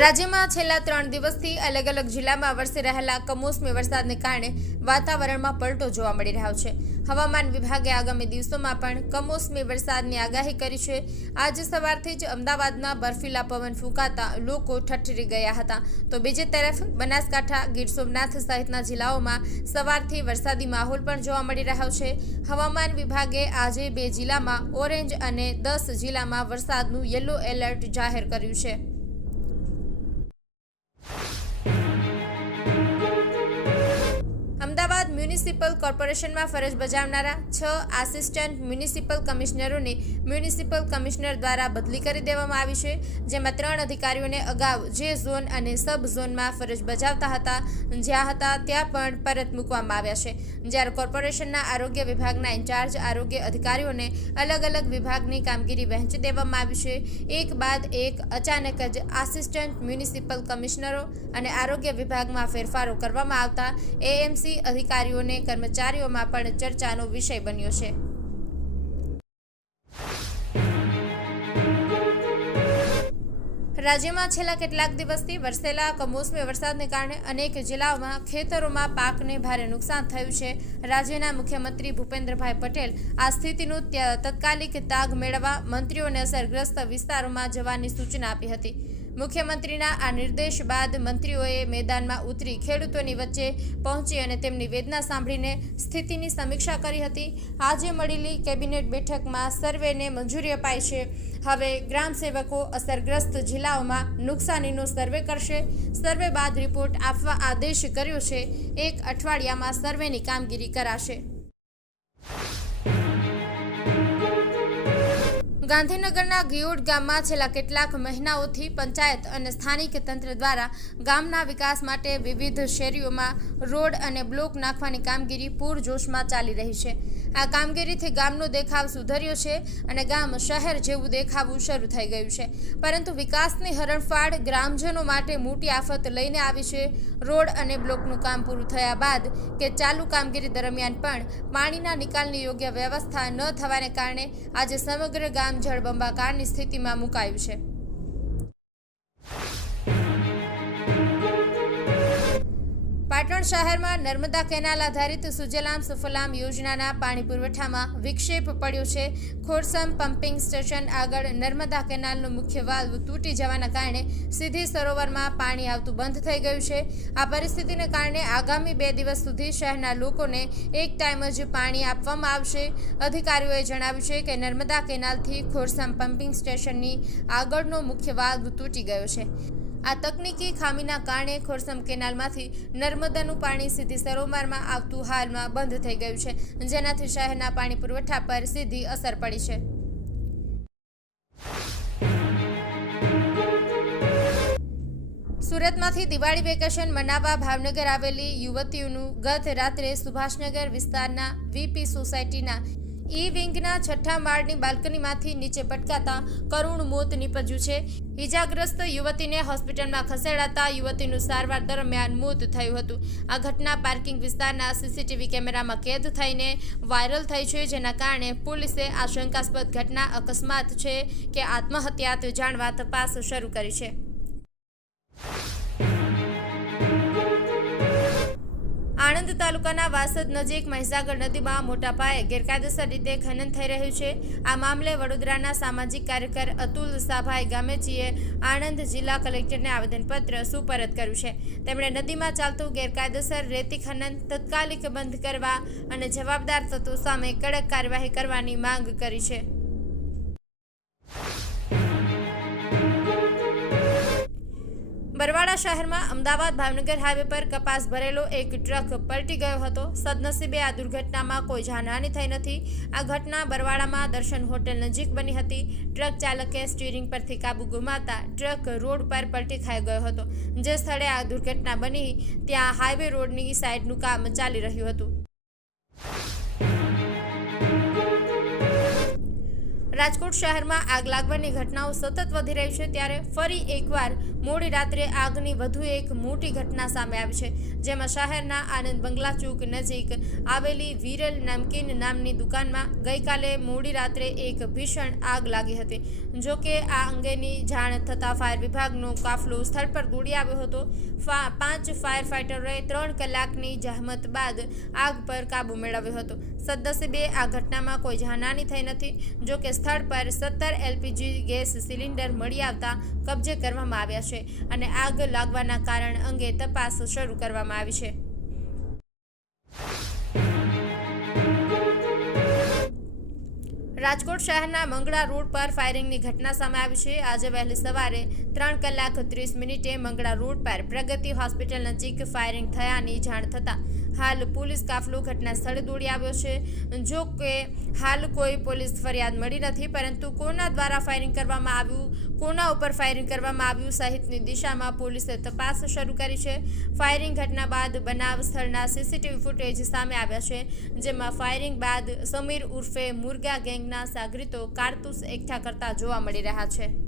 રાજ્યમાં છેલ્લા ત્રણ દિવસથી અલગ અલગ જિલ્લામાં વરસી રહેલા કમોસમી વરસાદને કારણે વાતાવરણમાં પલટો જોવા મળી રહ્યો છે. હવામાન વિભાગે આગામી દિવસોમાં પણ કમોસમી વરસાદની આગાહી કરી છે. આજ સવારથી જ અમદાવાદના બર્ફીલા પવન ફૂંકાતા લોકો ઠઠરી ગયા હતા. તો બીજી તરફ બનાસકાંઠા, ગીર સોમનાથ સહિતના જિલ્લાઓમાં સવારથી વરસાદી માહોલ પણ જોવા મળી રહ્યો છે. હવામાન વિભાગે આજે બે જિલ્લામાં ઓરેન્જ અને દસ જિલ્લામાં વરસાદનું યલો એલર્ટ જાહેર કર્યું છે. onda અમદાવાદ મ્યુનિસિપલ કોર્પોરેશનમાં ફરજ બજાવનારા છ આસિસ્ટન્ટ મ્યુનિસિપલ કમિશનરોને મ્યુનિસિપલ કમિશનર દ્વારા બદલી કરી દેવામાં આવી છે, જેમાં ત્રણ અધિકારીઓને અગાઉ જે ઝોન અને સબ ઝોનમાં ફરજ બજાવતા હતા, જ્યાં હતા ત્યાં પણ પરત મૂકવામાં આવ્યા છે. જ્યારે કોર્પોરેશનના આરોગ્ય વિભાગના ઇન્ચાર્જ આરોગ્ય અધિકારીઓને અલગ અલગ વિભાગની કામગીરી વહેંચી દેવામાં આવી છે. એક બાદ એક અચાનક જ આસિસ્ટન્ટ મ્યુનિસિપલ કમિશનરો અને આરોગ્ય વિભાગમાં ફેરફારો કરવામાં આવતા, એએમસી અધિકારીઓને કર્મચારીઓમાં પણ ચર્ચાનો વિષય બન્યો છે. રાજ્યમાં છેલ્લા કેટલાક દિવસથી વરસેલા કમોસમી વરસાદને કારણે અનેક જિલ્લાઓમાં ખેતરોમાં પાકને ભારે નુકસાન થયું છે. રાજ્યના મુખ્યમંત્રી ભૂપેન્દ્રભાઈ પટેલ આ સ્થિતિનું તત્કાલિક તાગ મેળવવા મંત્રીઓને અસરગ્રસ્ત વિસ્તારોમાં જવાની સૂચના આપી હતી. મુખ્યમંત્રીના આ નિર્દેશ બાદ મંત્રીઓએ મેદાનમાં ઉતરી ખેડૂતોની વચ્ચે પહોંચી અને તેમની વેદના સાંભળીને સ્થિતિની સમીક્ષા કરી હતી. આજે મળેલી કેબિનેટ બેઠકમાં સર્વેને મંજૂરી અપાઈ છે. હવે ગ્રામ સેવકો અસરગ્રસ્ત જિલ્લાઓમાં નુકસાનીનો સર્વે કરશે. સર્વે બાદ રિપોર્ટ આપવા આદેશ કર્યો છે. એક અઠવાડિયામાં સર્વેની કામગીરી કરાશે. ગાંધીનગરના ગિયોડ ગામમાં છેલ્લા કેટલાક મહિનાઓથી પંચાયત અને સ્થાનિક તંત્ર દ્વારા ગામના વિકાસ માટે વિવિધ શેરીઓમાં રોડ અને બ્લોક નાખવાની કામગીરી પૂરજોશમાં ચાલી રહી છે. આ કામગીરીથી ગામનો દેખાવ સુધર્યો છે અને ગામ શહેર જેવું દેખાવું શરૂ થઈ ગયું છે. પરંતુ વિકાસની હરણફાળ ગ્રામજનો માટે મોટી આફત લઈને આવી છે. રોડ અને બ્લોકનું કામ પૂરું થયા બાદ કે ચાલુ કામગીરી દરમિયાન પણ પાણીના નિકાલની યોગ્ય વ્યવસ્થા ન થવાને કારણે આજે સમગ્ર ગામ જળબંબાકારની સ્થિતિમાં મુકાયું છે. પાટણ શહેરમાં નર્મદા કેનાલ આધારિત સુજલામ સુફલામ યોજનાના પાણી પુરવઠામાં વિક્ષેપ પડ્યો છે. ખોરસમ પમ્પિંગ સ્ટેશન આગળ નર્મદા કેનાલનો મુખ્ય વાલ્વ તૂટી જવાના કારણે સીધી સરોવરમાં પાણી આવતું બંધ થઈ ગયું છે. આ પરિસ્થિતિને કારણે આગામી બે દિવસ સુધી શહેરના લોકોને એક ટાઈમ જ પાણી આપવામાં આવશે. અધિકારીઓએ જણાવ્યું છે કે નર્મદા કેનાલથી ખોરસમ પમ્પિંગ સ્ટેશનની આગળનો મુખ્ય વાલ્વ તૂટી ગયો છે. આ તકનીકી ખામીના કારણે ખોરસમ કેનાલમાંથી નર્મદાનું પાણી સીધી સરોવરમાં આવતું હાલમાં બંધ થઈ ગયું છે, જેનાથી શહેરના પાણી પુરવઠા પર સીધી અસર પડી છે. સુરતમાંથી દિવાળી વેકેશન મનાવવા ભાવનગર આવેલી યુવતીઓનું ગત રાત્રે સુભાષનગર વિસ્તારના વીપી સોસાયટીના ઈ વિંગના છઠ્ઠા માળની બાલ્કનીમાંથી નીચે પટકાતા કરુણ મોત નીપજ્યું છે. ઈજાગ્રસ્ત યુવતીને હોસ્પિટલમાં ખસેડાતા યુવતીનું સારવાર દરમિયાન મોત થયું હતું. આ ઘટના પાર્કિંગ વિસ્તારના સીસીટીવી કેમેરામાં કેદ થઈને વાયરલ થઈ છે, જેના કારણે પોલીસે આ શંકાસ્પદ ઘટના અકસ્માત છે કે આત્મહત્યા તે જાણવા તપાસ શરૂ કરી છે. આણંદ તાલુકાના વાસદ નજીક મહીસાગર નદીમાં મોટા પાયે ગેરકાયદેસર રીતે ખનન થઈ રહ્યું છે. આ મામલે વડોદરાના સામાજિક કાર્યકર અતુલ સાભાઈ ગામેચીએ આણંદ જિલ્લા કલેક્ટરને આવેદનપત્ર સુપરત કર્યું છે. તેમણે નદીમાં ચાલતું ગેરકાયદેસર રેતી ખનન તત્કાલિક બંધ કરવા અને જવાબદાર તત્વો સામે કડક કાર્યવાહી કરવાની માંગ કરી છે. બરવાડા શહેરમાં અમદાવાદ ભાવનગર હાઈવે પર કપાસ ભરેલો એક ટ્રક પલટી ગયો હતો. સદનસીબે આ દુર્ઘટનામાં કોઈ જાનહાની થઈ નથી. આ ઘટના બરવાડામાં દર્શન હોટેલ નજીક બની હતી. ટ્રક ચાલકે સ્ટીરિંગ પરથી કાબુ ગુમાવતા ટ્રક રોડ પર પલટી ખાઈ ગયો હતો. જે સ્થળે આ દુર્ઘટના બની, ત્યાં હાઈવે રોડની સાઈડનું કામ ચાલી રહ્યું હતું. રાજકોટ શહેરમાં આગ લાગવાની ઘટનાઓ સતત વધી રહી છે ત્યારે ફરી એકવાર મોડી રાત્રે આગની વધુ એક મોટી ઘટના સામે આવી છે, જેમાં શહેરના આનંદ બંગલા ચોક નજીક આવેલી વિરલ નમકીન નામની દુકાનમાં ગઈકાલે મોડી રાત્રે એક ભીષણ આગ લાગી હતી. જો કે આ અંગેની જાણ થતાં ફાયર વિભાગનો કાફલો સ્થળ પર દોડી આવ્યો હતો. પાંચ ફાયર ફાઇટરોએ ત્રણ કલાકની જહેમત બાદ આગ પર કાબૂ મેળવ્યો હતો. સદનસીબે આ ઘટનામાં કોઈ જાનહાની થઈ નથી, જો કે સ્થળ પર સત્તર એલપીજી ગેસ સિલિન્ડર મળી આવતા કબજે કરવામાં આવ્યા છે અને આગ લાગવાના કારણ અંગે તપાસ શરૂ કરવામાં આવી છે. રાજકોટ શહેરના મંગળા રોડ પર ફાયરિંગની ઘટના સામે આવી છે. આજે વહેલી સવારે ત્રણ કલાક ત્રીસ મિનિટે મંગળા રોડ પર પ્રગતિ હોસ્પિટલ નજીક ફાયરિંગ થયાની જાણ થતાં હાલ પોલીસ કાફલો ઘટના સ્થળે દોડી આવ્યો છે. જો કે હાલ કોઈ પોલીસ ફરિયાદ મળી નથી, પરંતુ કોના દ્વારા ફાયરિંગ કરવામાં આવ્યું, કોના ઉપર ફાયરિંગ કરવામાં આવ્યું સહિતની દિશામાં પોલીસે તપાસ શરૂ કરી છે. ફાયરિંગ ઘટના બાદ બનાવ સ્થળના સીસીટીવી ફૂટેજ સામે આવ્યા છે, જેમાં ફાયરિંગ બાદ સમીર ઉર્ફે મુર્ગા ગેંગના સાગરીતો, કારતૂસ એકઠા કરતા જોવા મળી રહ્યા છે.